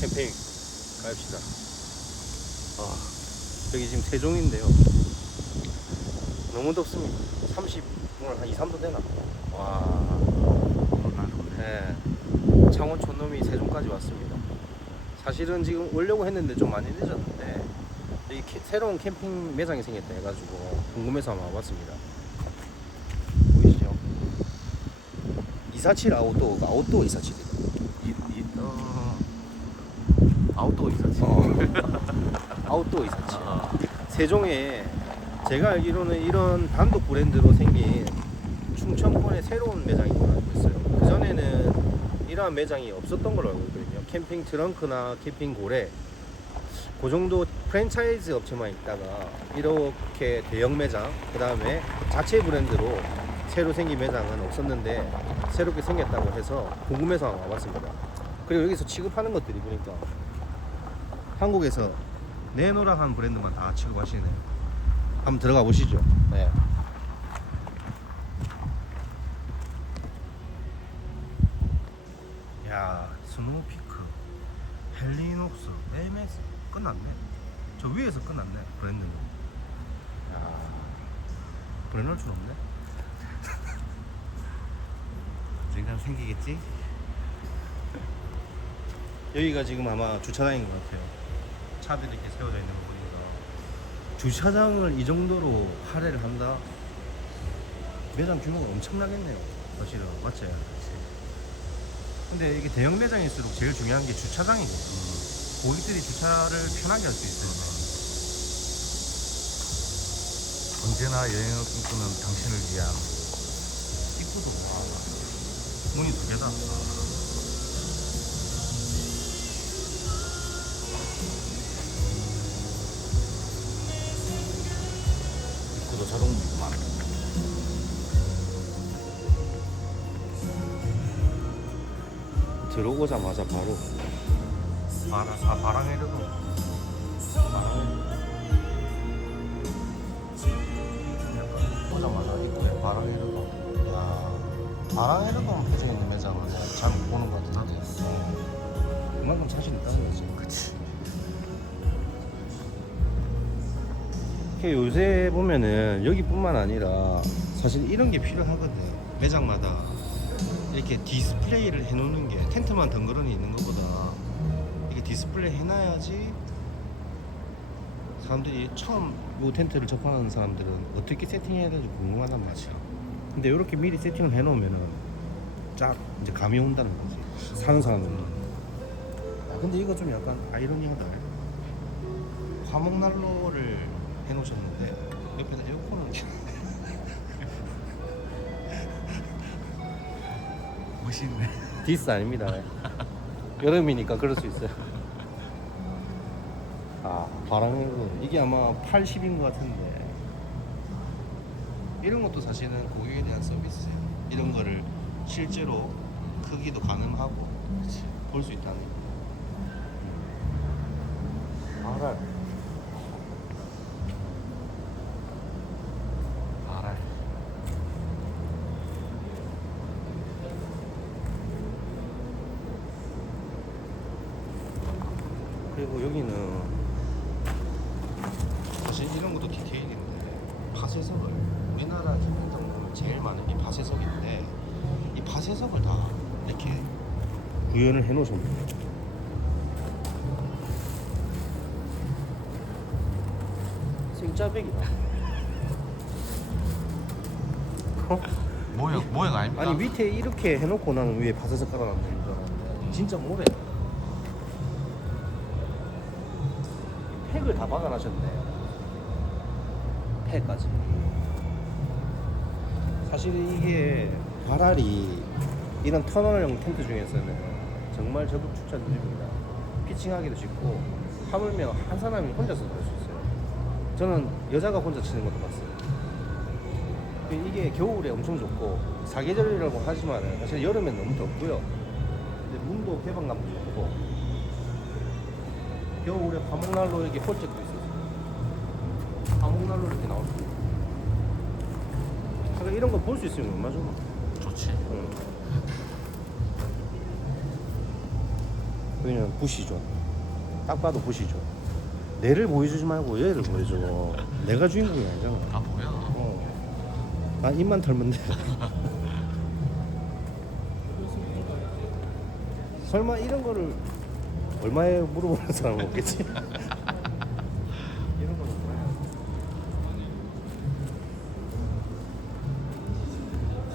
캠핑 갑시다. 여기 지금 세종인데요. 너무 덥습니다. 30, 오늘 한 2, 3도 되나? 와. 네. 창원 촌놈이 세종까지 왔습니다. 사실은 지금 오려고 했는데 좀 많이 늦었는데 여기 새로운 캠핑 매장이 생겼다 해가지고 궁금해서 한번 와봤습니다. 보이시죠? 247 아웃도어가 아웃도어 247이다. 아웃도어 247. 아웃도어 247. 세종에 제가 알기로는 이런 단독 브랜드로 생긴 충청권의 새로운 매장인 걸로 알고 있어요. 그전에는 이러한 매장이 없었던 걸로 알고 있거든요. 캠핑 트렁크나 캠핑 고래 그 정도 프랜차이즈 업체만 있다가 이렇게 대형 매장, 그 다음에 자체 브랜드로 새로 생긴 매장은 없었는데 새롭게 생겼다고 해서 궁금해서 한번 와봤습니다. 그리고 여기서 취급하는 것들이 보니까 한국에서 네노라 한 브랜드만 다 취급하시네요. 한번 들어가 보시죠. 네. 야, 스노우피크, 헬리녹스, MS 끝났네. 저 위에서 끝났네. 브랜드는. 야, 브랜드 줄 없네. 언젠간 생기겠지? 여기가 지금 아마 주차장인 것 같아요. 차들이 이렇게 세워져 있는 거 보니까 주차장을 이 정도로 할애를 한다? 매장 규모가 엄청나겠네요. 사실은 맞지? 근데 이게 대형 매장일수록 제일 중요한 게 주차장이거든요. 고객들이 주차를 편하게 할 수 있어요. 언제나 여행을 꿈꾸는 당신을 위한. 입구도 문이 두 개다. 입구도 자동문이구만. 들어오자마자 바로 바랑에르도 오자마자 입구에 바랑에르도. 야, 바랑에르도附近 있는 매장은 잘 못 보는 것 같은데 그만큼 자신 있다는 거지. 그치. 요새 보면은 여기뿐만 아니라 사실 이런 게 필요하거든요. 매장마다 이렇게 디스플레이를 해놓는 게 텐트만 덩그러니 있는 것보다 이게 디스플레이 해놔야지 사람들이 처음 요 텐트를 접하는 사람들은 어떻게 세팅해야 되는지 궁금하단 말이야. 근데 이렇게 미리 세팅을 해놓으면은 쫙 이제 감이 온다는 거지. 사는 사람은. 근데 이거 좀 약간 아이러니하다. 화목난로를 해놓으셨는데 옆에다 에어컨을 멋있네. 디스 아닙니다. 여름이니까 그럴 수 있어요. 바람이고 이게 아마 80인 것 같은데 이런 것도 사실은 고객에 대한 서비스예요. 이런 거를 실제로 크기도 가늠하고 볼 수 있다는 거. 알아. 알아. 그리고 여기는 사실 이런 것도 디테일인데 밭에석을 우리나라 캠핑장 보면 제일 많은 게 밭에석인데 이 밭에석을 다 이렇게 구현을 해 놓으셨네요. 생짜배기다. 모형 아닙니까? 아니 밑에 이렇게 해놓고 나는 위에 밭에석 깔아놨는 줄 알았는데 진짜 모래. 팩을 다 박아놨었네. 팩까지. 사실 이게 발알이 이런 터널형 텐트 중에서는 정말 적극 추천드립니다. 피칭하기도 쉽고 하물며 한 사람이 혼자서도 할 수 있어요. 저는 여자가 혼자 치는 것도 봤어요. 이게 겨울에 엄청 좋고 사계절이라고 하지만 사실 여름엔 너무 덥고요. 근데 문도 개방감도 좋고 겨울에 화목난로 이렇게 홀짝도 있어요. 화목난로 이렇게 나옵니다. 그러니까 이런 거 볼 수 있으면 얼마나 좋아. 좋지. 응. 여기는 부시죠. 딱 봐도 부시죠. 내를 보여주지 말고 얘를 보여줘. 내가 주인공이 아니잖아. 아 뭐야? 아 입만 털면 돼. 설마 이런 거를 얼마에 물어보는 사람은 없겠지? 이런 건 얼마야?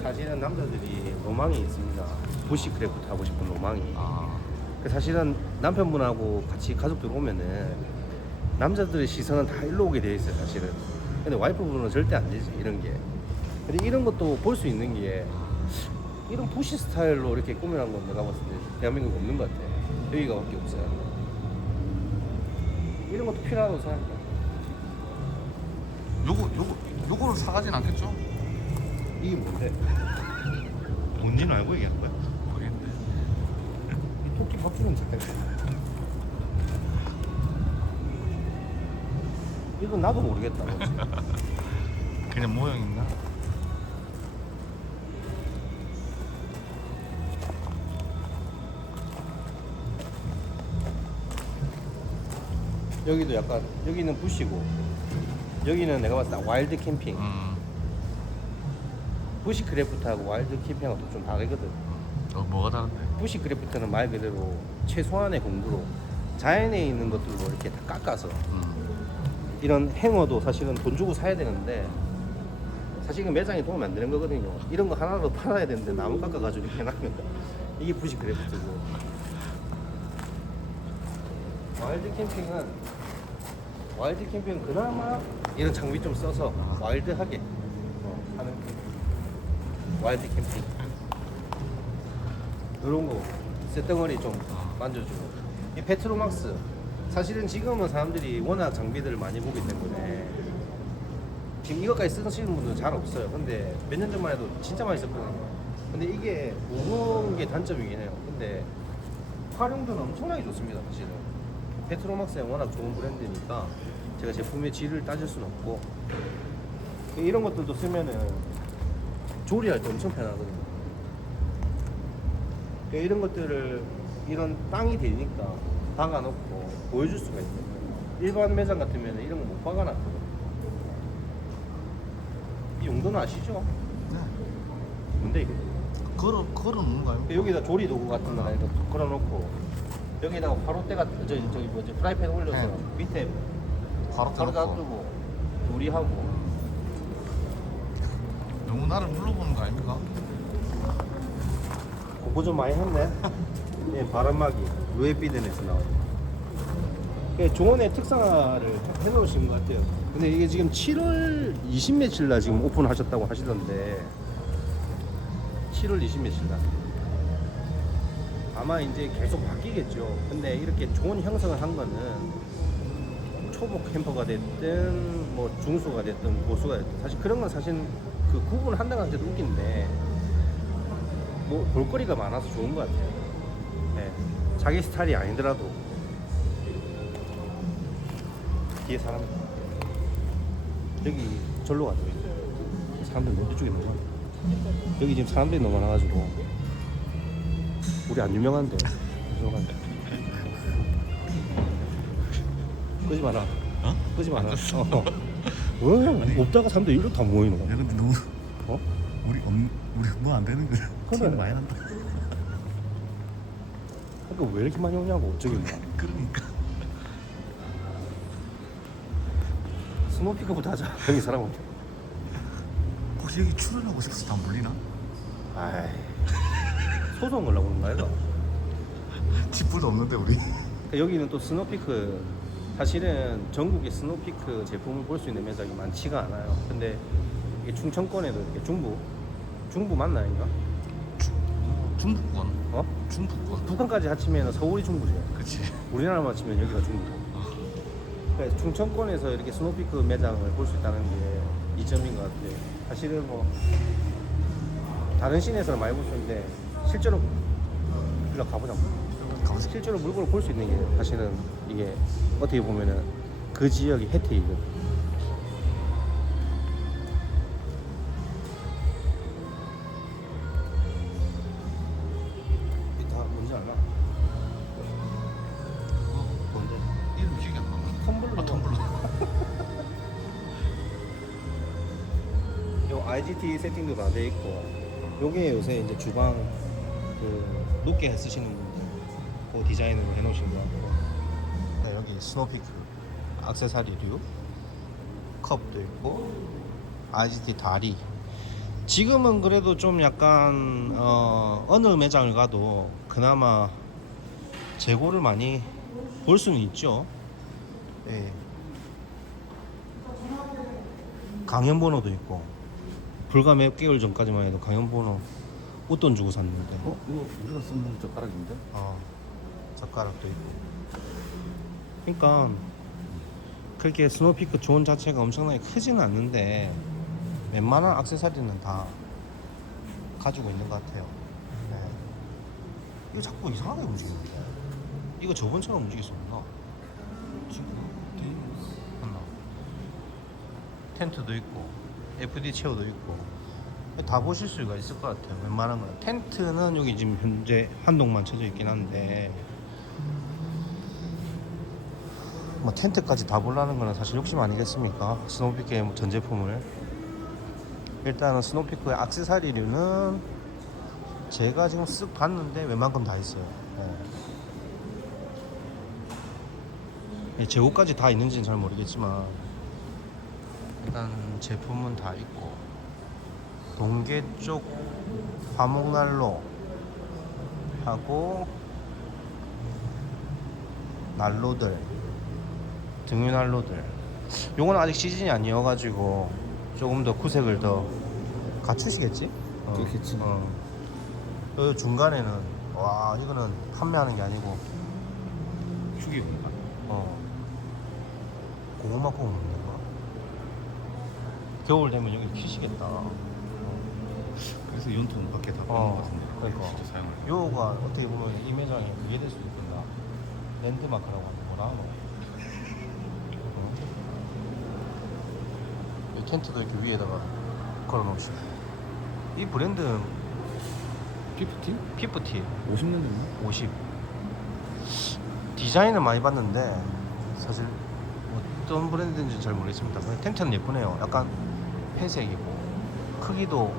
사실은 남자들이 로망이 있습니다. 부시크래프트 하고 싶은 로망이. 아 사실은 남편분하고 같이 가족들 오면은 남자들의 시선은 다 일로 오게 돼 있어요, 사실은. 근데 와이프분은 절대 안 되지, 이런 게. 근데 이런 것도 볼 수 있는 게 이런 부시 스타일로 이렇게 꾸며놓은 건 내가 봤을 때 대한민국에 없는 것 같아. 여기가 밖에 없어요. 이런 것도 필요하다고 생각해. 요거는 사가진 않겠죠? 이게 뭔데? 뭔지는 알고 얘기하는 거야? 모르겠는데. 이 토끼 밥 주는 잘. 이건 나도 모르겠다. 뭔지. 그냥 모형 있나? 여기도 약간 여기는 부시고 여기는 내가 봤을 때 와일드 캠핑. 부시크래프트하고 와일드 캠핑하고 좀 다르거든. 뭐가 다른데? 부시크래프트는 말 그대로 최소한의 공구로 자연에 있는 것들로 이렇게 다 깎아서 이런 행어도 사실은 돈 주고 사야 되는데 사실은 매장에 도움 안 되는 거거든요. 이런 거 하나로 팔아야 되는데 나무 깎아가지고 이렇게 해놨면 이게 부시크래프트고. 와일드 캠핑은 그나마 이런 장비 좀 써서 와일드하게 하는 와일드 캠핑. 이런 거 쇳덩어리 좀 만져주고. 이 페트로막스 사실은 지금은 사람들이 워낙 장비들을 많이 보기 때문에 지금 이것까지 쓰시는 분들은 잘 없어요. 근데 몇 년 전만 해도 진짜 많이 썼거든요. 근데 이게 무거운 게 단점이긴 해요. 근데 활용도는 엄청나게 좋습니다. 사실은 페트로막스는 워낙 좋은 브랜드니까 제가 제품의 질을 따질 수는 없고 이런 것들도 쓰면은 조리할 때 엄청 편하거든요. 이런 것들을 이런 땅이 되니까 박아놓고 보여줄 수가 있어요. 일반 매장 같으면 이런 거 못 박아놨거든요. 이 용도는 아시죠? 네. 뭔데 이게? 걸어놓는 거 아닙니까? 여기다 조리 도구 같은 거 이렇게 걸어놓고 여기다가 화롯대 같은 저기 뭐지 프라이팬 올려서 네. 밑에 바로 바로 타놓고 놔두고 요리하고. 너무 나를 눌러보는 거 아닙니까? 공부 좀 많이 했네. 예, 바람막이 루에비덴에서 나온. 종원의 특성화를 해놓으신 것 같아요. 근데 이게 지금 7월 20 며칠 날 지금 오픈하셨다고 하시던데 7월 20 며칠 날 아마 이제 계속 바뀌겠죠. 근데 이렇게 좋은 형성을 한 거는 초보 캠퍼가 됐든 뭐 중수가 됐든 고수가 됐든 사실 그런 건 사실 그 구분을 한다는 게 웃긴데 뭐 볼거리가 많아서 좋은 것 같아요. 네. 자기 스타일이 아니더라도 뒤에 사람 여기 절로 가죠. 사람들 너무 이쪽에 너무 많아. 여기 지금 사람들이 너무 많아가지고 우리 안 유명한데 죄송한데 끄지 마라. 어? 끄지 마라. 왜 없다가 사람들 이렇게 다 모이는 거야? 야 근데 너무 어? 우리 뭐 안 되는 거야. 그래. 티는 많이 난다. 그러니까 왜 이렇게 많이 오냐고 어쩌겠나. 그러니까 스노피크부터 하자. 여기 사람 없죠. 혹시 여기 출연하고 싶어서 다 몰리나? 아이 소송 걸라고 그런 거야 이거. 집불도 없는데 우리. 그러니까 여기는 또 스노피크 사실은 전국에 스노피크 제품을 볼 수 있는 매장이 많지가 않아요. 근데 이게 충청권에도 이렇게 중부 맞나 인가? 중부권. 어? 중부권. 북한까지 합치면 서울이 중부죠. 그렇지. 우리나라만 합치면 여기가 중부고. 그러니까 충청권에서 이렇게 스노피크 매장을 볼 수 있다는 게 이점인 것 같아요. 사실은 뭐 다른 시내에서는 많이 볼 수 있는데 실제로 일로 가보자. 가보자. 실제로 물건을 볼 수 있는 게 사실은 이게 어떻게 보면은 그 지역의 혜택이거든. 이게 다 뭔지 알아? IGT 세팅도 다 돼 있고 요게 요새 이제 주방 그 높게 쓰시는 분들 그 디자인으로 해놓으신 것 같고 네, 여기 스노피크 액세서리류 컵도 있고 IGT 다리 지금은 그래도 좀 약간 어느 매장을 가도 그나마 재고를 많이 볼 수는 있죠. 예. 강연번호도 있고 불과 몇 개월 전까지만 해도 강연번호 웃돈 주고 샀는데 이거 우리가 쓰는 젓가락인데? 젓가락도 있고 그러니까 그렇게 스노피크 존 자체가 엄청나게 크지는 않는데 웬만한 액세서리는 다 가지고 있는 것 같아요. 네. 이거 자꾸 이상하게 움직이는데 이거 저번처럼 움직였었나? 지금 맞나? 텐트도 있고 FD 체어도 있고 다 보실 수가 있을 것 같아요. 웬만한 거는 텐트는 여기 지금 현재 한동만 쳐져 있긴 한데 뭐 텐트까지 다 보려는 거는 사실 욕심 아니겠습니까? 스노피크의 전 제품을 일단은 스노피크의 액세서리류는 제가 지금 쓱 봤는데 웬만큼 다 있어요. 네. 재고까지 다 있는지는 잘 모르겠지만 일단 제품은 다 있고 동계 쪽 화목난로 하고 난로들 등유난로들 요건 아직 시즌이 아니어가지고 조금 더 구색을 더 갖추시겠지? 그렇겠지. 요 중간에는 와 이거는 판매하는 게 아니고 죽이군가. 고구마 구워 먹는 거 겨울 되면 여기 키시겠다. 그래서 연통 밖에 다 파는 것 같은데. 그러니까. 진짜 사용을. 요가 어떻게 보면 이 매장에 그게 될 수도 있겠다. 랜드마크라고 하는 뭐라 하노? 이 텐트도 이렇게 위에다가 걸어놓으시고 이 브랜드는 피프티? 피프티 50년 됐나? 50 디자인은 많이 봤는데 사실 어떤 브랜드인지 잘 모르겠습니다. 텐트는 예쁘네요. 약간 회색이고 크기도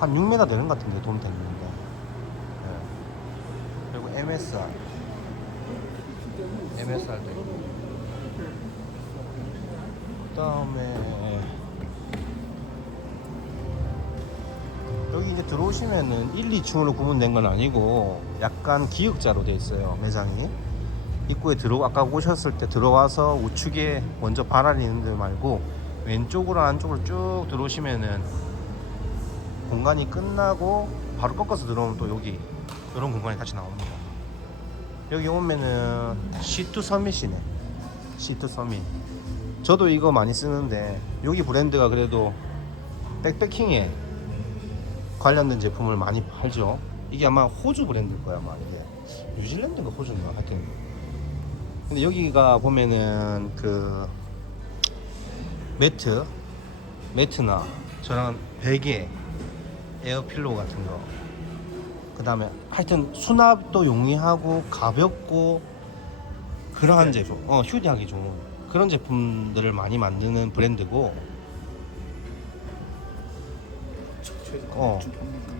한 6m 되는 것 같은데 돈 됐는데 네. 그리고 MSR도 있고 그 다음에 여기 이제 들어오시면은 1, 2층으로 구분된 건 아니고 약간 기역자로 되어 있어요. 매장이 입구에 아까 오셨을 때 들어와서 우측에 먼저 바람이 있는 데 말고 왼쪽으로 안쪽으로 쭉 들어오시면은 공간이 끝나고 바로 꺾어서 들어오면 또 여기 이런 공간이 같이 나옵니다. 여기 오면은 C2 서밋이네. C2 서밋. 저도 이거 많이 쓰는데 여기 브랜드가 그래도 백패킹에 관련된 제품을 많이 팔죠. 이게 아마 호주 브랜드일 거야 아마 이게. 뉴질랜드인가 호주인가 하여튼. 근데 여기가 보면은 그 매트나 저런 베개 에어필로우 같은 거 그 다음에 하여튼 수납도 용이하고 가볍고 그러한 제품 휴대하기 좋은 그런 제품들을 많이 만드는 브랜드고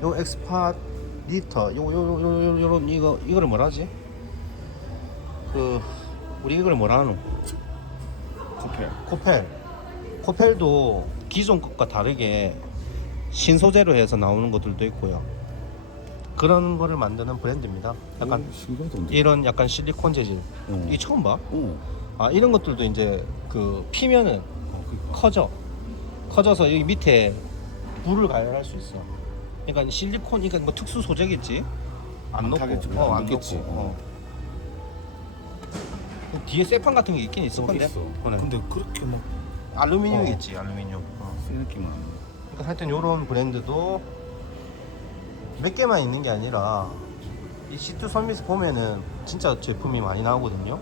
요 엑스파리터 요런 이거를 뭐라 하지? 그 우리 이걸 뭐라 하노? 코펠도 기존 것과 다르게 신소재로 해서 나오는 것들도 있고요. 그런 거를 만드는 브랜드입니다. 약간 신기하던데. 이런 약간 실리콘 재질. 이게 처음 봐? 이런 것들도 이제 그 피면은 커져서 여기 밑에 불을 가열할 수 있어. 그러니까 실리콘, 그러니까 뭐 특수 소재겠지? 안 넣고, 안 넣고. 뒤에 쇠판 같은 게 있긴 있을 건데. 근데 그렇게 막 알루미늄이겠지, 알루미늄. 새 느낌은 안 나. 그러니까 하여튼 요런 브랜드도 몇 개만 있는 게 아니라 이 C2 서밋 보면은 진짜 제품이 많이 나오거든요.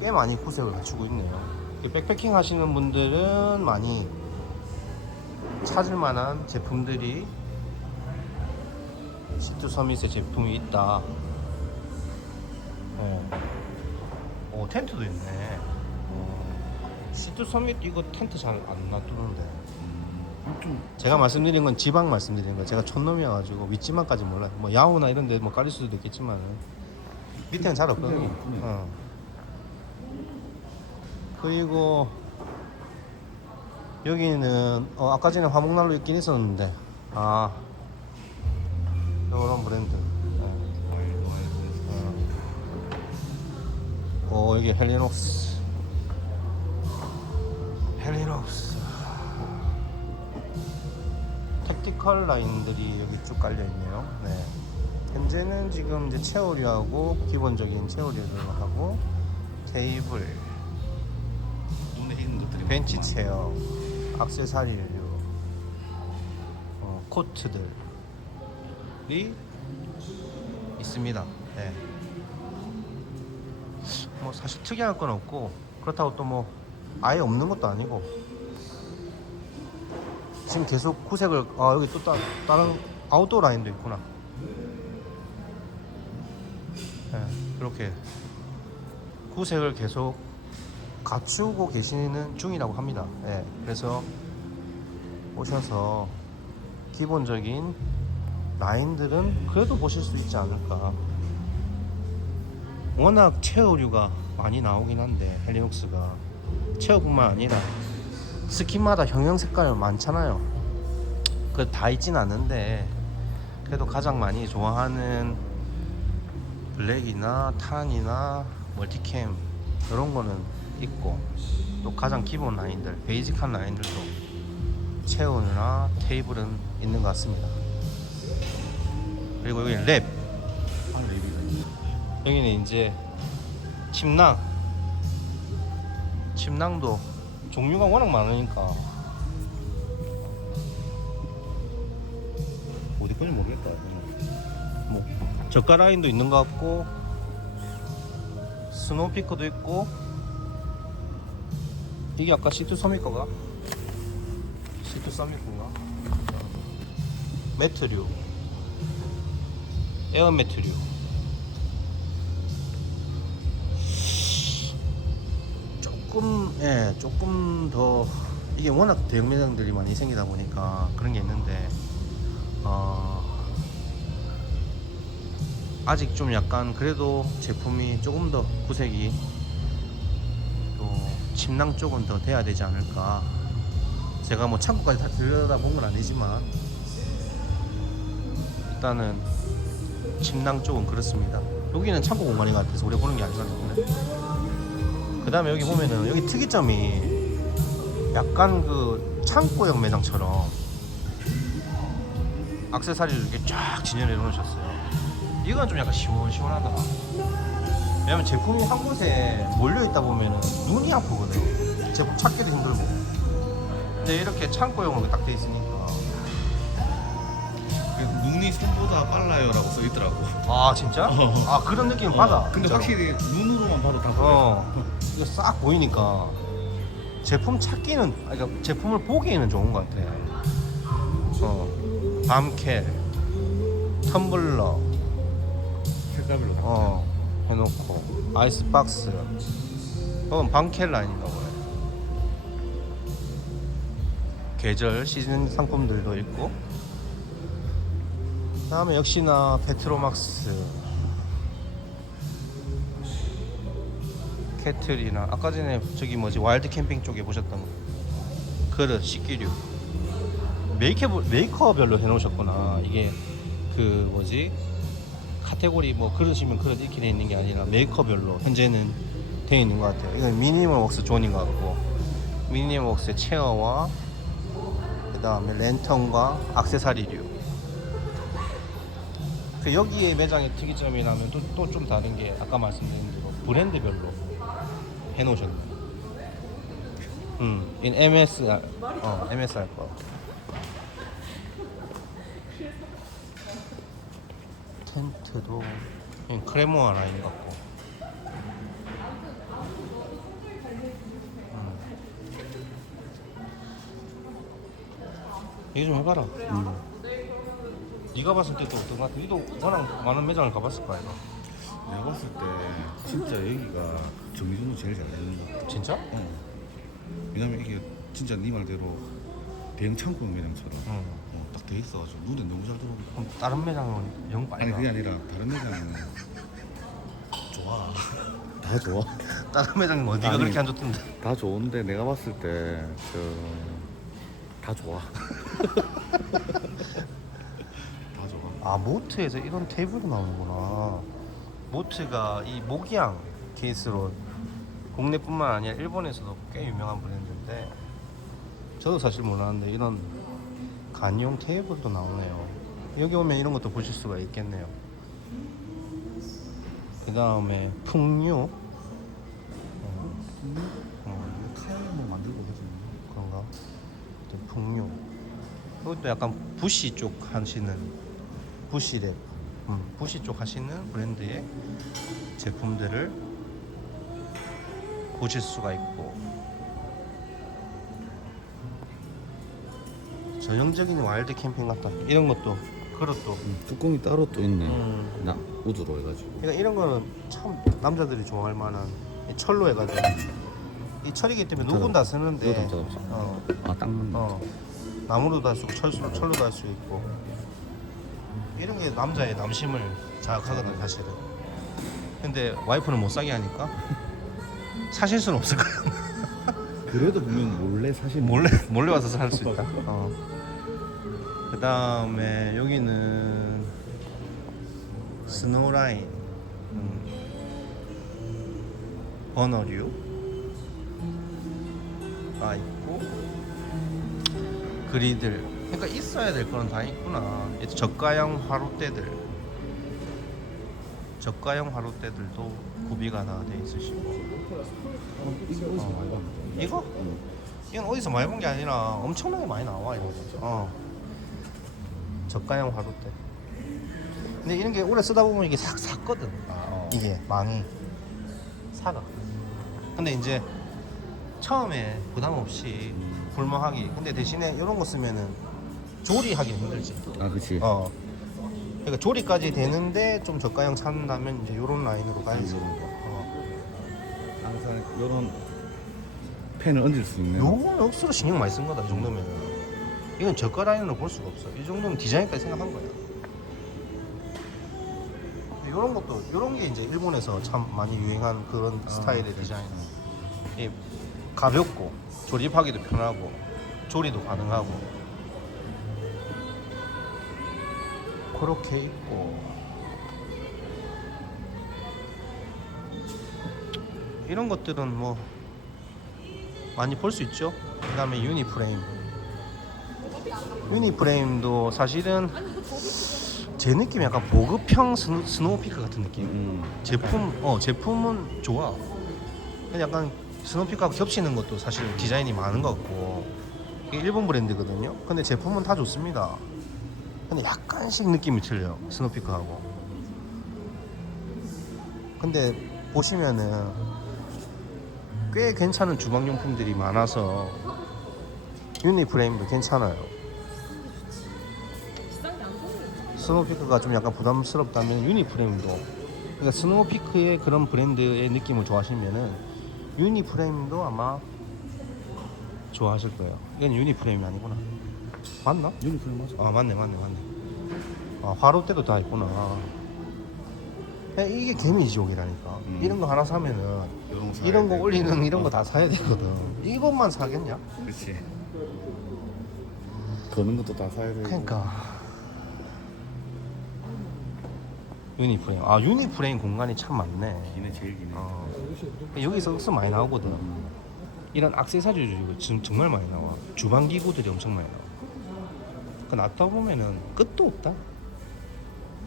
꽤 많이 구색을 갖추고 있네요. 백패킹 하시는 분들은 많이 찾을 만한 제품들이 C2 서밋의 제품이 있다. 오, 텐트도 있네. C2 서밋 이거 텐트 잘 안 놔두는데. 좀 제가 말씀드린 건 지방 말씀드리는 거예요. 제가 촌놈이어가지고 윗지방까지 몰라요. 뭐 야후나 이런 데 뭐 깔릴 수도 있겠지만 밑에는 잘 없거든요. 어. 그리고 여기는 아까 전에 화목난로 있긴 있었는데 이런 브랜드. 여기 헬리녹스. 택티컬 라인들이 여기 쭉 깔려 있네요. 네. 현재는 지금 이제 체오리하고 기본적인 체오리를 하고 테이블, 눈에 익는 것들이 벤치 많구만. 체어, 액세서리류, 코트들이 있습니다. 네. 뭐 사실 특이할 건 없고 그렇다고 또 뭐 아예 없는 것도 아니고 지금 계속 구색을 여기 또 다른 아웃도어 라인도 있구나. 네, 그렇게 구색을 계속 갖추고 계시는 중이라고 합니다. 네, 그래서 오셔서 기본적인 라인들은 그래도 보실 수 있지 않을까. 워낙 체어류가 많이 나오긴 한데 헬리녹스가 체어뿐만 아니라 스킨마다 형형 색깔이 많잖아요. 그 다 있진 않는데 그래도 가장 많이 좋아하는 블랙이나 탄이나 멀티캠 이런 거는 있고, 또 가장 기본 라인들, 베이직한 라인들도 체어나 테이블은 있는 것 같습니다. 그리고 여기 랩, 여기는 이제 침낭도 종류가 워낙 많으니까 어디 건지 모르겠다. 뭐 저가 라인도 있는 것 같고 스노우피커도 있고, 이게 아까 시트 서미커가? 시트 서미커인가? 매트류, 에어 매트류. 조금 더 이게 워낙 대형 매장들이 많이 생기다 보니까 그런 게 있는데 아직 좀 약간 그래도 제품이 조금 더 구색이 또 침낭 쪽은 더 돼야 되지 않을까. 제가 뭐 창고까지 다 들여다본 건 아니지만 일단은 침낭 쪽은 그렇습니다. 여기는 창고 공간인 것 같아서 우리 보는 게 아니거든요. 그 다음에 여기 보면은 여기 특이점이 약간 그 창고형 매장처럼 액세서리를 이렇게 쫙 진열해 놓으셨어요. 이건 좀 약간 시원시원하다. 왜냐면 제품이 한 곳에 몰려있다 보면은 눈이 아프거든. 제품 찾기도 힘들고. 근데 이렇게 창고형으로 딱 돼 있으니까. 눈이 손보다 빨라요라고 써 있더라고. 아 진짜? 그런 느낌 받아. 근데 진짜로. 확실히 눈으로만 봐도 다 보여. 이거 싹 보이니까 제품 찾기는, 그러니까 제품을 보기에는 좋은 것 같아. 밤캡, 텀블러, 색깔별로 다. 해놓고 아이스박스. 이건 밤캡 라인인가 보네. 계절 시즌 상품들도 있고, 그 다음에 역시나 페트로막스, 캐틀이나 아까 전에 저기 와일드 캠핑 쪽에 보셨던 거, 그릇, 식기류, 메이커별로 해놓으셨구나. 이게 카테고리 그릇이면 그릇 이렇게 돼 있는 게 아니라 메이커별로 현재는 돼 있는 것 같아요. 이건 미니멀웍스 존인 것 같고, 미니멀웍스의 체어와 그 다음에 랜턴과 액세서리류. 여기에 매장의 특이점이라면 또 좀 다른 게 아까 말씀드린 대로 브랜드별로 해놓으셨네. MSR, MSR 거. 텐트도 그냥 크레모아 라인 같고. 얘기 좀 해봐라. 네가 봤을 때 또 어떤 것 같아? 니도 워낙 많은 매장을 가봤을 거 아니야? 내가 봤을 때 진짜 여기가 정리도 제일 잘 되는 거 같아. 진짜? 왜냐면 이게 진짜 네 말대로 대형 창고형 매장처럼 응. 딱 돼 있어가지고 눈에 너무 잘 들어오고. 그럼 다른 매장은 영 아니 빨라. 그게 아니라 다른 매장은 좋아. 다 좋아. 다른 매장은 어디가 아니, 그렇게 안 좋던데? 다 좋은데 내가 봤을 때 다 좋아. 다 좋아. 아, 모트에서 이런 테이블이 나오는구나. 모트가 이 모기향 케이스로 국내뿐만 아니라 일본에서도 꽤 유명한 브랜드인데, 저도 사실 몰랐는데 이런 간이용 테이블도 나오네요. 여기 오면 이런 것도 보실 수가 있겠네요. 그 다음에 풍류. 칼 뭐 만들고 하지. 그런가? 또 풍류. 이것도 약간 부시 쪽 하시는, 부시랩, 부시 쪽 하시는 브랜드의 제품들을 보실 수가 있고, 전형적인 와일드 캠핑 같다. 이런 것도, 그릇도. 뚜껑이 따로 또 있네. 음. 나 우드로 해가지고. 그러니까 이런 거는 참 남자들이 좋아할 만한, 이 철로 해가지고, 이 철이기 때문에 누군 다 쓰는데, 이거 좀 아, 딱 맞네. 나무로도 할 수 있고 철로도 할 수 있고, 이런 게 남자의 남심을 자극하거든 사실은. 근데 와이프는 못 사게 하니까 사실 수는 없을 거야. 그래도 보면 몰래 사실 몰래 와서 살 수 있다. 그 다음에 여기는 스노우라인, 버너류가 있고, 그리들. 그러니까 있어야 될 거는 다 있구나. 저가형 화롯대들도 구비가 다 돼 있으시고. 이거? 이건 어디서 많이 본 게 아니라 엄청나게 많이 나와 이런 거. 저가형 화롯대. 근데 이런 게 오래 쓰다 보면 이게 싹 삭거든. 이게 망이 사가. 근데 이제 처음에 부담 없이 굴멍하기. 근데 대신에 이런 거 쓰면은 조리하기 힘들지. 아, 그치. 그러니까 조리까지 되는데 좀 저가형 찾는다면 이제 이런 라인으로 가야지. 항상 이런 펜을 얹을 수 있는. 요거는 억수로 신경 많이 쓴 거다 이 정도면. 이건 저가 라인으로 볼 수가 없어. 이 정도면 디자인까지 생각한 거야. 이런 것도, 이런 게 이제 일본에서 참 많이 유행한 그런 스타일의 디자인. 이 가볍고 조립하기도 편하고 조리도 가능하고 그렇게 있고, 이런 것들은 뭐 많이 볼 수 있죠. 그 다음에 유니프레임도 사실은 제 느낌이 약간 보급형 스노우피크 같은 느낌. 제품은 좋아. 근데 약간 스노우피크하고 겹치는 것도 사실 디자인이 많은 것 같고, 이게 일본 브랜드거든요. 근데 제품은 다 좋습니다. 근데 약간씩 느낌이 틀려요, 스노우피크하고. 근데 보시면은 꽤 괜찮은 주방용품들이 많아서 유니프레임도 괜찮아요. 스노우피크가 좀 약간 부담스럽다면 유니프레임도, 그러니까 스노우피크의 그런 브랜드의 느낌을 좋아하시면은 유니프레임도 아마 좋아하실 거예요. 이건 유니프레임이 아니구나. 맞나? 유니폼 맞아. 아, 맞네. 화롯대도 다 있구나. 이게 개미지옥이라니까. 이런 거 하나 사면은 이런 거 올리는 이런 거 다 사야 되거든. 이것만 사겠냐? 그렇지. 거는 것도 다 사야 되고. 그러니까 유니프레임 공간이 참 많네. 기네 제일 기네. 여기서 억수 많이 나오거든. 이런 액세서리도 정말 많이 나와. 주방 기구들이 엄청 많이 나와. 그 놨다 보면은 끝도 없다.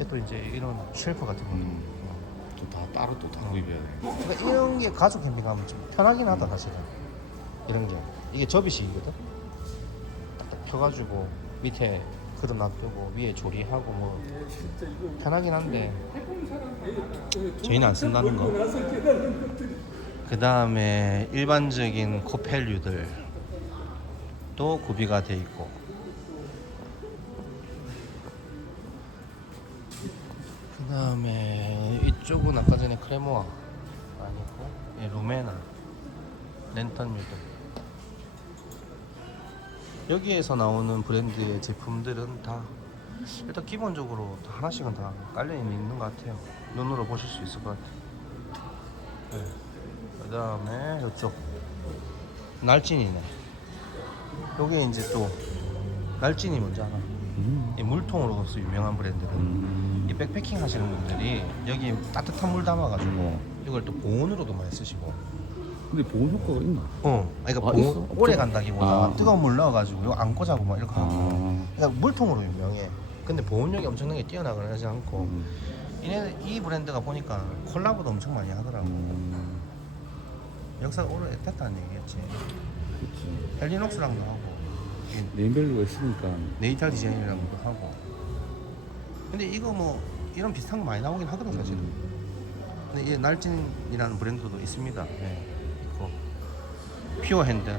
또 이제 이런 쉘프 같은 거는 또 다 따로 또 다 구입해야 돼. 그러니까 이런 게 가족 캠핑하면 좀 편하긴 하다 사실은. 이런 게 이게 접이식이거든. 딱 펴가지고 밑에 그릇 놔두고 위에 조리하고 뭐 편하긴 한데 저희는 안 쓴다는 거. 그 다음에 일반적인 코펠류들도 구비가 돼 있고, 그 다음에 이쪽은 아까 전에 크레모아 아니고 루메나 랜턴류들. 여기에서 나오는 브랜드의 제품들은 다 일단 기본적으로 다 하나씩은 다 깔려 있는 것 같아요. 눈으로 보실 수 있을 것 같아요. 네. 그 다음에 이쪽 날진이네. 여기 이제 또 날진이 뭔지 알아? 이 물통으로서 유명한 브랜드거든. 이 백패킹 하시는 분들이 여기 따뜻한 물 담아가지고 이걸 또 보온으로도 많이 쓰시고. 근데 보온 효과가 있나? 그러니까 아, 있어? 오래 간다기보다 아. 뜨거운 물 넣어가지고 이거 안고 자고 막 이렇게 하고. 아. 그러니까 물통으로 유명해. 근데 보온력이 엄청나게 뛰어나거나 하지 않고 음. 이 브랜드가 보니까 콜라보도 엄청 많이 하더라고. 역사가 오래됐다는 얘기겠지. 그치. 헬리녹스랑도 하고 네임밸류가 있으니까. 네이탈 디자인이랑도 하고. 근데 이거 뭐 이런 비슷한 거 많이 나오긴 하거든 사실은. 근데 이 날진이라는 브랜드도 있습니다. 네. 있고 퓨어 핸드,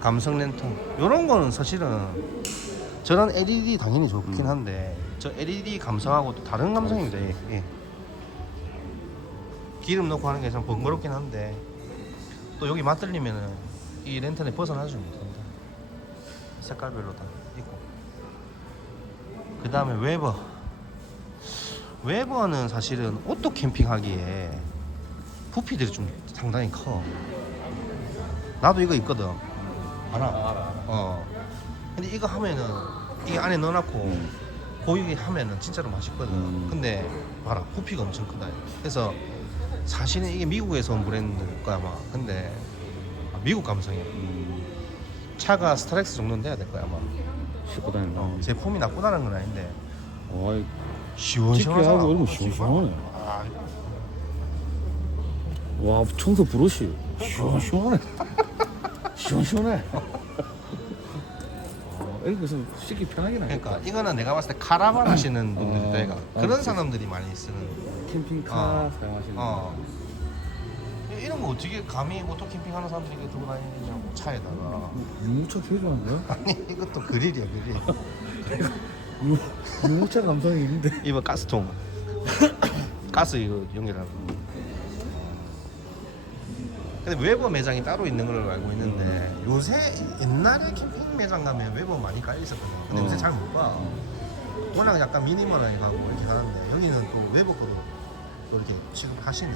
감성 랜턴 이런 거는 사실은 저런 LED 당연히 좋긴 한데 저 LED 감성하고 또 다른 감성입니다. 예. 기름 넣고 하는 게 좀 번거롭긴 한데 또 여기 맞들리면은 이 랜턴에 벗어나지 못한다. 색깔별로 다 있고. 그 다음에 웨버는 사실은 오토 캠핑하기에 부피들이 좀 상당히 커. 나도 이거 있거든. 알아. 근데 이거 하면은 이게 안에 넣어놓고 고유기 하면은 진짜로 맛있거든. 근데 봐라, 부피가 엄청 크다. 그래서 사실은 이게 미국에서 온 브랜드일 거야 아마. 근데 미국 감성이야. 차가 스타렉스 정도는 돼야 될 거야 아마. 싣고 다니는. 제품이 나쁘다는 건 아닌데 어이, 시원시원하잖아. 하고 이런 거 시원시원하네. 아, 와, 청소 브러쉬 시원시원해. 시원시원해. 이렇게 해서 씻기 편하긴 하겠다. 그러니까 이거는 내가 봤을 때 카라반 하시는 분들이 내가 그런 알겠어. 사람들이 많이 쓰는. 캠핑카 사용하시는 이런 거 어떻게 감히 오토 캠핑하는 사람들이 이렇게 들고 다니냐고 차에다가. 유모차 제일 좋아하는 거야? 아니 이것도 그릴이야 그릴. 유모차 감성이 있는데. 이거 가스통. 가스 이거 연결하는 거. 근데 웨버 매장이 따로 있는 걸로 알고 있는데 요새 옛날에 캠핑 매장 가면 웨버 많이 깔려 있었거든요. 근데 요새 잘 못 봐. 워낙 약간 미니멀하고 이렇게 하는데 여기는 또 웨버 거로 또 이렇게 취급하시네.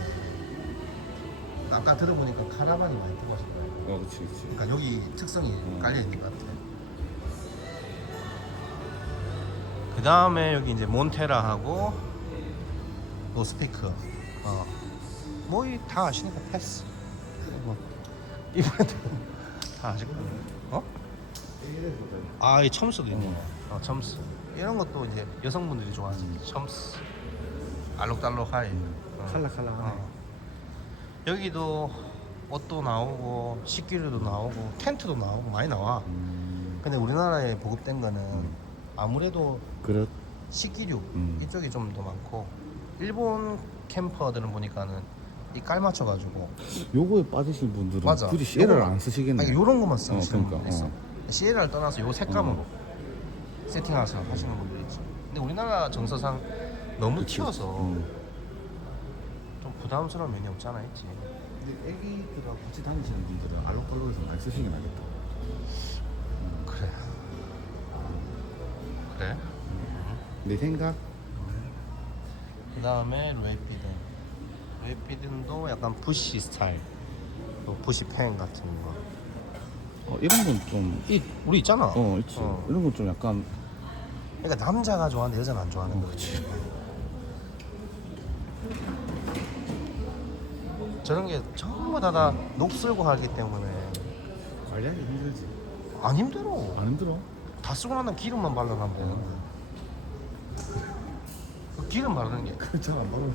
아까 들어보니까 카라반이 많이 들어가시더라고요. 그치. 그러니까 여기 특성이 깔려 있는 것 같아. 그 다음에 여기 이제 몬테라하고 노스피크. 뭐 다 아시니까 패스. 이번에도 다 아실 거예요. 이 첨스도 있네. 첨스. 이런 것도 이제 여성분들이 좋아하는 첨스. 알록달록하이. 칼라칼라하네. 여기도 옷도 나오고 식기류도 나오고 텐트도 나오고 많이 나와. 근데 우리나라에 보급된 거는 아무래도 그렇. 식기류 이쪽이 좀 더 많고 일본 캠퍼들은 보니까는 이 깔맞춰 가지고 요거에 빠지신 분들은 맞아. 굳이 CL을 요거- 안 쓰시겠네. 아니 요런 것만 쓰시는 그러니까, 분들 있어. CL을 떠나서 요 색감으로 세팅해서 하시는 분들 있지. 근데 우리나라 정서상 너무 튀어서 좀 부담스러운 면이 없지 않아 있지. 근데 애기들하고 같이 다니시는 분들은 알록달록해서 많이 쓰시긴 하겠다. 그래. 그래. 내 생각? 그 다음에 레이피든도 약간 부시 스타일, 또 부시 펜 같은 거. 이런 건 좀. 우리 있잖아. 있지. 이런 건 좀 약간. 그러니까 남자가 좋아하는데 여자는 안 좋아하는 거지. 저런 게 전부 다 녹슬고 하기 때문에 관리하기 힘들지. 안 힘들어. 안 힘들어? 다 쓰고 난 다음에 기름만 발라놓으면 되는 거야. 그 기름 바르는 게 그건 잘 안 발라.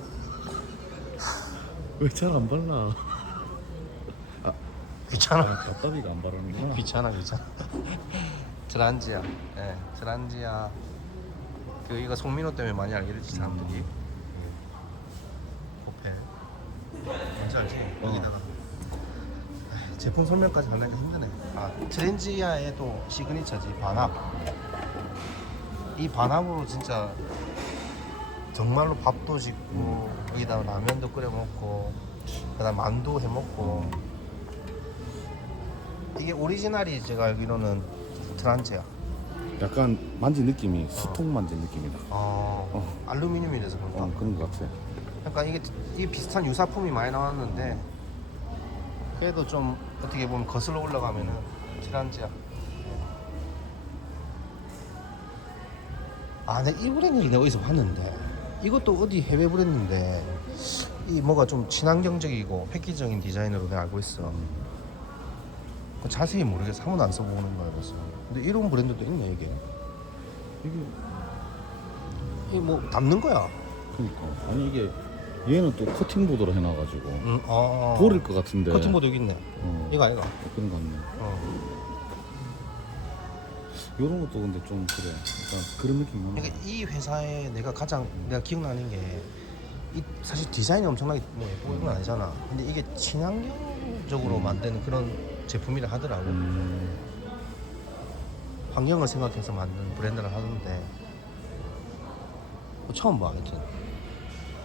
왜 잘 안 발라? 귀찮아. 답답이가 안 바르는구나. 귀찮아. 드란지아. 예, 드란지아. 이거 송민호 때문에 많이 알게 됐지 사람들이. 호펠. 뭔지 알지? 여기다가 제품 설명까지 하려니까 힘드네. 트렌지아의 또 시그니처지 반합. 이 반합으로 진짜 정말로 밥도 짓고 여기다가 라면도 끓여 먹고 그다음 만두 해 먹고 이게 오리지널이 제가 알기로는 트란제야. 약간 만진 느낌이 수통 만진 느낌이다. 알루미늄이라서 그런가? 그런 것 같아. 약간 이게 비슷한 유사품이 많이 나왔는데 그래도 좀 어떻게 보면 거슬러 올라가면은 트란제야. 아, 내가 이 브랜드를 내가 어디서 봤는데 이것도 어디 해외 브랜드인데 이 뭐가 좀 친환경적이고 획기적인 디자인으로 내가 알고 있어. 자세히 모르겠어. 한 번도 안 써보는 거야 그래서. 근데 이런 브랜드도 있네 이게. 이게 뭐 담는 거야. 그러니까 아니 이게 얘는 또 커팅 보드로 해놔가지고 아. 보를 것 같은데. 커튼보드 여기 있네. 이거 아이가? 그런 거 같네. 이런 것도 근데 좀 그래. 약간 그런 느낌이 나는 그러니까 이 회사에 내가 기억나는 게 사실 디자인이 엄청나게 뭐 예쁘고 이런 건 아니잖아. 근데 이게 친환경적으로 만든 그런 제품이라 하더라고. 환경을 생각해서 만든 브랜드를 하는데 처음 봐 하여튼.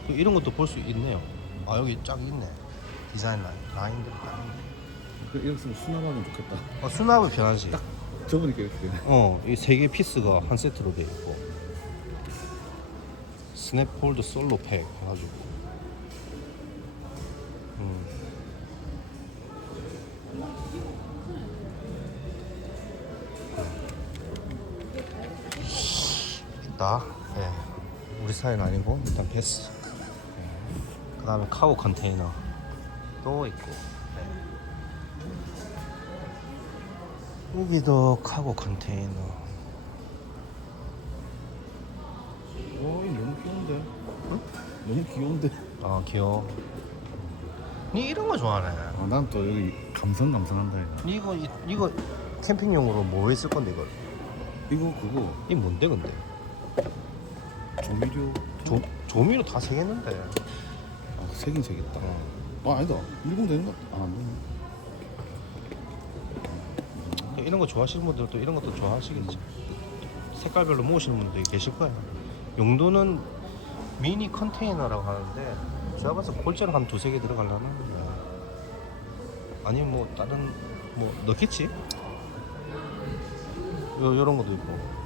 이런 것도 볼 수 있네요. 아 여기 쫙 있네. 디자인 라인들 딱 있네. 이렇게 쓰면 수납하면 좋겠다. 수납이 편하지. 저보니까 이렇게 되네. 이 세 개 피스가 한 세트로 돼 있고 스냅 홀드 솔로 팩 해가지고 있다. 예. 우리 스타일은 아니고 일단 패스. 그 다음에 카고 컨테이너 또 있고 여기도 카고 컨테이너. 오, 이거 너무 귀여운데? 응? 너무 귀여운데? 아 귀여워. 니 이런 거 좋아하네. 난 또 여기 감성한다 이거. 이거 캠핑용으로 뭐 했을 건데 이걸? 이거 그거 이 뭔데 근데? 조미료 조미료 다 새겼는데. 색인 색있다. 아니다. 일본 되는 것 같아. 이런 거 좋아하시는 분들도 이런 것도 좋아하시겠지. 색깔별로 모으시는 분들이 계실 거야. 용도는 미니 컨테이너라고 하는데 제가 봐서 골재로 한 두세 개 들어가려나? 아니면 뭐 다른 뭐 넣겠지? 요런 것도 있고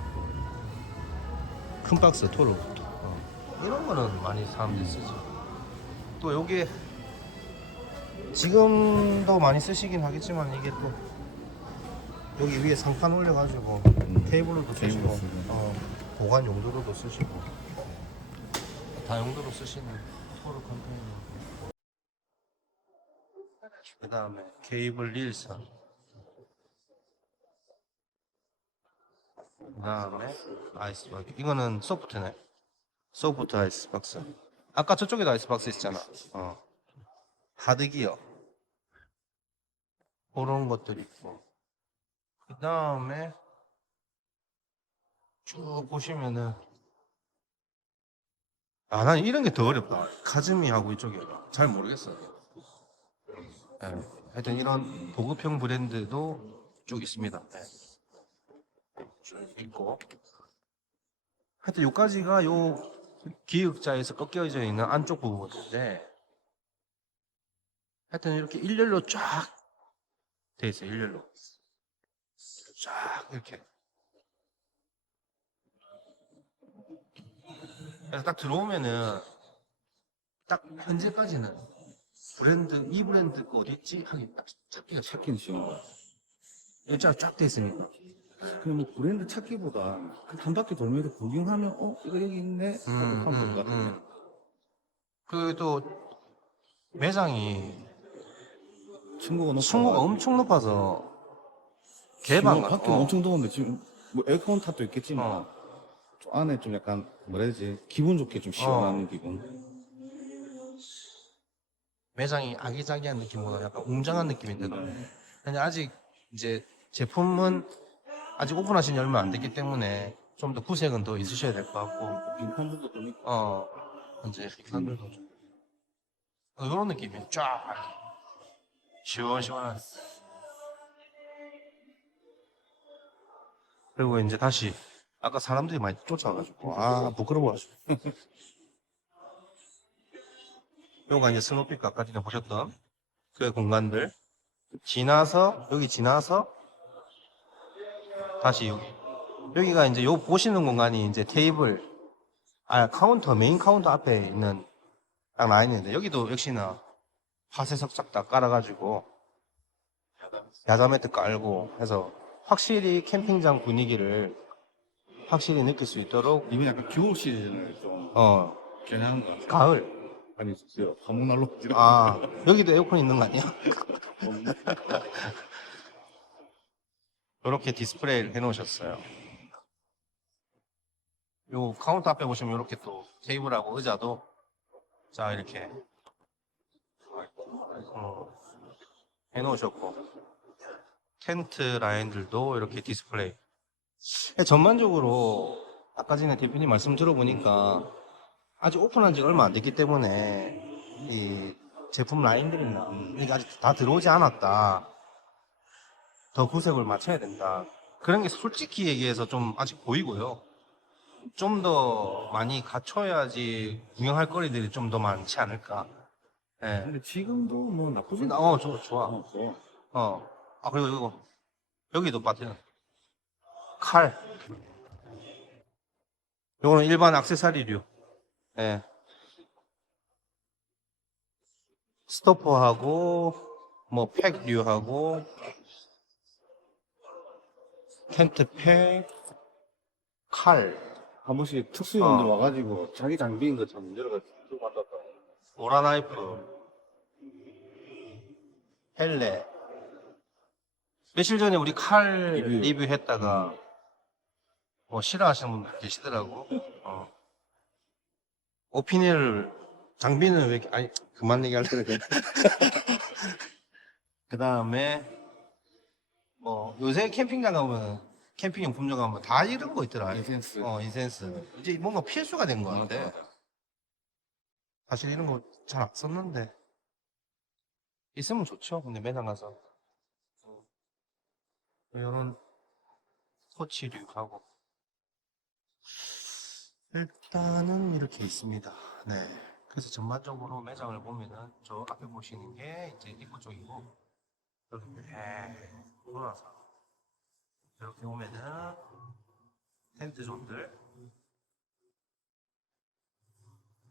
큰 박스 토로부터 이런 거는 많이 사람들이 쓰지. 또 요게 지금도 많이 쓰시긴 하겠지만 이게 또 여기 위에 상판 올려가지고 테이블로도 쓰시고 보관 용도로도 쓰시고 다 용도로 쓰시는 토르 컨테이너. 그 다음에 케이블 릴선. 그 다음에 아이스박스. 이거는 소프트네. 소프트 아이스박스. 아까 저쪽에도 아이스박스 있잖아. 하드기어. 그런 것들 있고. 그 다음에 쭉 보시면은 난 이런 게 더 어렵다. 카즈미하고 이쪽이 잘 모르겠어. 네. 하여튼 이런 보급형 브랜드도 쭉 있습니다. 네. 쭉 있고 하여튼 요까지가 요 기역자에서 꺾여져 있는 안쪽 부분인데 하여튼 이렇게 일렬로 쫙 돼 있어요. 일렬로 쫙 이렇게. 그래서 딱 들어오면은 딱 현재까지는 이 브랜드 거 어디 있지? 하긴 딱 찾기가 찾기는 쉬운 거야. 일자로 쫙 돼 있으니까. 그냥 뭐 브랜드 찾기보다 한 바퀴 돌면서 구경하면 이거 여기 있네 하고 하면 될 것 같아. 그리고 또 매장이 층고가 층고가 엄청 높아서 개방 밖에 엄청 더운데 지금 뭐 에어컨 탓도 있겠지만 좀 안에 좀 약간 뭐라 해야 되지 기분 좋게 좀 시원한 기분. 매장이 아기자기한 느낌보다 약간 웅장한 느낌인데도 근데 아직 이제 제품은 아직 오픈하신 지 얼마 안 됐기 때문에 좀 더 구색은 더 있으셔야 될 것 같고 빈칸들도 좀 있고. 이제 빈칸들도 좀 이런 느낌이 쫙 시원시원한. 그리고 이제 다시 아까 사람들이 많이 쫓아와가지고 부끄러워가지고 요가 이제 스노피크 아까 전에 보셨던 그 공간들 지나서 여기 지나서 다시 여기가 이제 요 보시는 공간이 이제 테이블 카운터 메인 카운터 앞에 있는 딱 라인인데 여기도 역시나 화쇄석작 다 깔아가지고 야자 매트 깔고 해서 확실히 캠핑장 분위기를 확실히 느낄 수 있도록 이번 약간 겨울 시즌을 좀 어 겨냥한 것 같아요. 가을 아니 진짜 화목난로 여기도 에어컨 있는 거 아니야? 이렇게 디스플레이를 해놓으셨어요. 요 카운터 앞에 보시면 이렇게 또 테이블하고 의자도 자 이렇게 해놓으셨고 텐트 라인들도 이렇게 디스플레이. 전반적으로 아까 전에 대표님 말씀 들어보니까 아직 오픈한 지 얼마 안 됐기 때문에 이 제품 라인들이나 이게 아직 다 들어오지 않았다. 더 구색을 맞춰야 된다. 그런 게 솔직히 얘기해서 좀 아직 보이고요. 좀 더 많이 갖춰야지 구경할 거리들이 좀 더 많지 않을까. 예. 근데 지금도 뭐 나쁘지 좋아. 않아. 그리고 이거 여기도 빠뜨려. 칼. 요거는 일반 액세서리류. 예. 스토퍼하고 뭐 팩류하고 텐트팩, 칼, 한 번씩 특수요원들 와가지고 자기 장비인 것처럼 여러 가지 쭉 만났다. 오라나이프, 헬레. 며칠 전에 우리 칼 리뷰했다가 뭐 싫어하시는 분들 계시더라고. 오피니를 장비는 왜 이렇게 그만 얘기할 때는 그 다음에 뭐 요새 캠핑장 가면 캠핑용품점 가면 다 이런 거 있더라. 인센스. 인센스. 이제 뭔가 필수가 된 거 같아. 사실 이런 거 잘 안 썼는데 있으면 좋죠. 근데 매장 가서 이런 토치류하고 일단은 이렇게 있습니다. 네. 그래서 전반적으로 매장을 보면은 저 앞에 보시는 게 이제 입구 쪽이고 이렇게 돌아서 이렇게 오면은 텐트 존들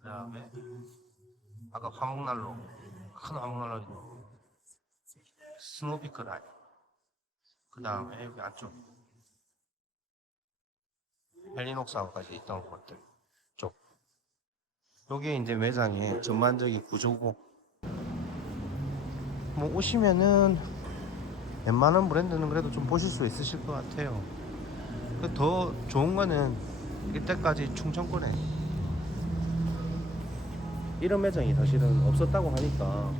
그 다음에 아까 화목난로 큰 화목난로 있는 스노피크 라인 그 다음에 여기 안쪽 헬리녹스하고까지 있던 것들 쪽 요게 이제 매장의 전반적인 구조고 뭐 오시면은 웬만한 브랜드는 그래도 좀 보실 수 있으실 것 같아요. 더 좋은 거는 이때까지 충청권에 이런 매장이 사실은 없었다고 하니까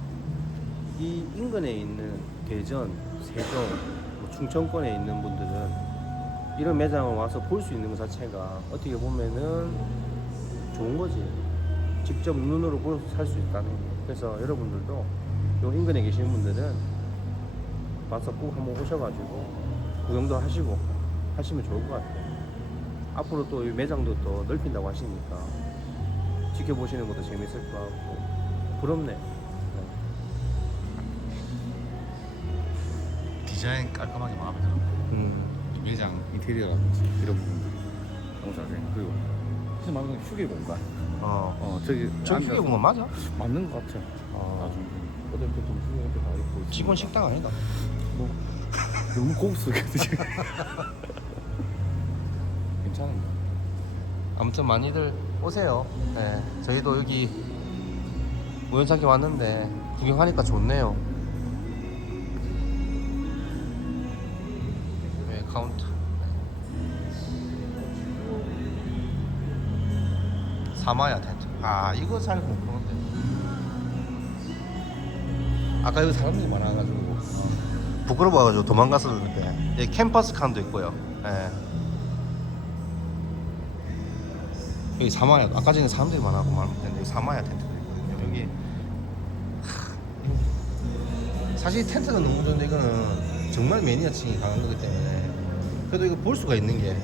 이 인근에 있는 대전, 세종, 뭐 충청권에 있는 분들은 이런 매장을 와서 볼 수 있는 것 자체가 어떻게 보면은 좋은 거지. 직접 눈으로 보고 살 수 있다는 게. 그래서 여러분들도 요 인근에 계시는 분들은 와서 꼭 한번 오셔가지고 구경도 하시고 하시면 좋을 것 같아요. 앞으로 또 이 매장도 또 넓힌다고 하시니까 지켜보시는 것도 재밌을 것 같고 부럽네. 디자인 깔끔하게 마음에 들어. 이 매장 인테리어라든지 이런 부분들이 너무 잘 돼. 그리고 진짜 마음에 드는 휴게 공간. 저기 저 앉아서 휴게 공간 맞아? 맞는 것 같아. 나중에 어차피 좀 휴게 공간 다 있고. 직원 식당 아니다. 뭐 너무 고급스럽게 드지. 괜찮은데. 아무튼 많이들 오세요. 네, 저희도 여기 우연찮게 왔는데 구경하니까 좋네요. 네, 카운터. 사마야 텐트. 이거 살고 그런데. 아까 여기 사람들이 많아가지고 부끄러워가지고 도망갔었는데 여기 캠퍼스 칸도 있고요. 네. 여기 사마야. 아까 전에 사람들이 많아고 말했는데 여기 사마야 텐트도 있거든요. 여기 사실 텐트가 너무 좋은데 이거는 정말 매니아층이 강한 거기 때문에 그래도 이거 볼 수가 있는 게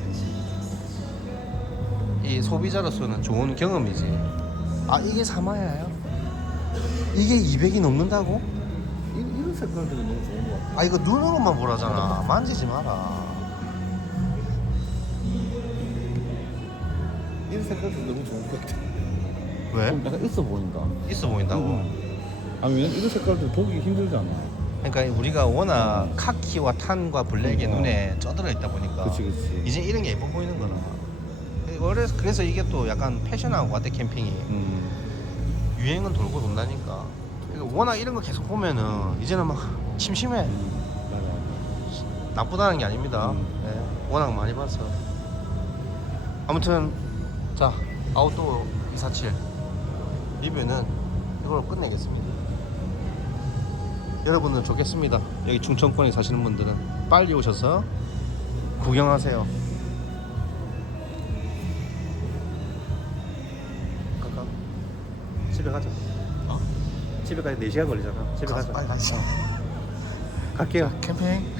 이 소비자로서는 좋은 경험이지. 이게 사마야예요? 이게 200이 넘는다고? 이런 색깔들이 너무 좋은 것 같아. 아 이거 눈으로만 보라잖아. 만지지 마라. 이 색깔도 너무 좋은 것 같아. 왜? 좀 약간 있어 보인다. 있어 보인다고? 아니 왜냐면 이런 색깔들 보기 힘들잖아. 그러니까 우리가 워낙 카키와 탄과 블랙이 어. 눈에 쩌들어 있다 보니까 그치. 이제 이런 게 예뻐 보이는 거라. 그래서 이게 또 약간 패션하고 같아 캠핑이. 유행은 돌고 돈다니까. 그러니까 워낙 이런 거 계속 보면은 이제는 막 심심해. 맞아. 나쁘다는 게 아닙니다. 네, 워낙 많이 봤어. 아무튼 자 아웃도어 247 리뷰는 이걸로 끝내겠습니다. 여러분들 좋겠습니다. 여기 충청권에 사시는 분들은 빨리 오셔서 구경하세요. 가까 집에 가자. 집에 가야 4시간 걸리잖아. 집에 가자. 빨리 가시죠. 갈게요. 캠핑.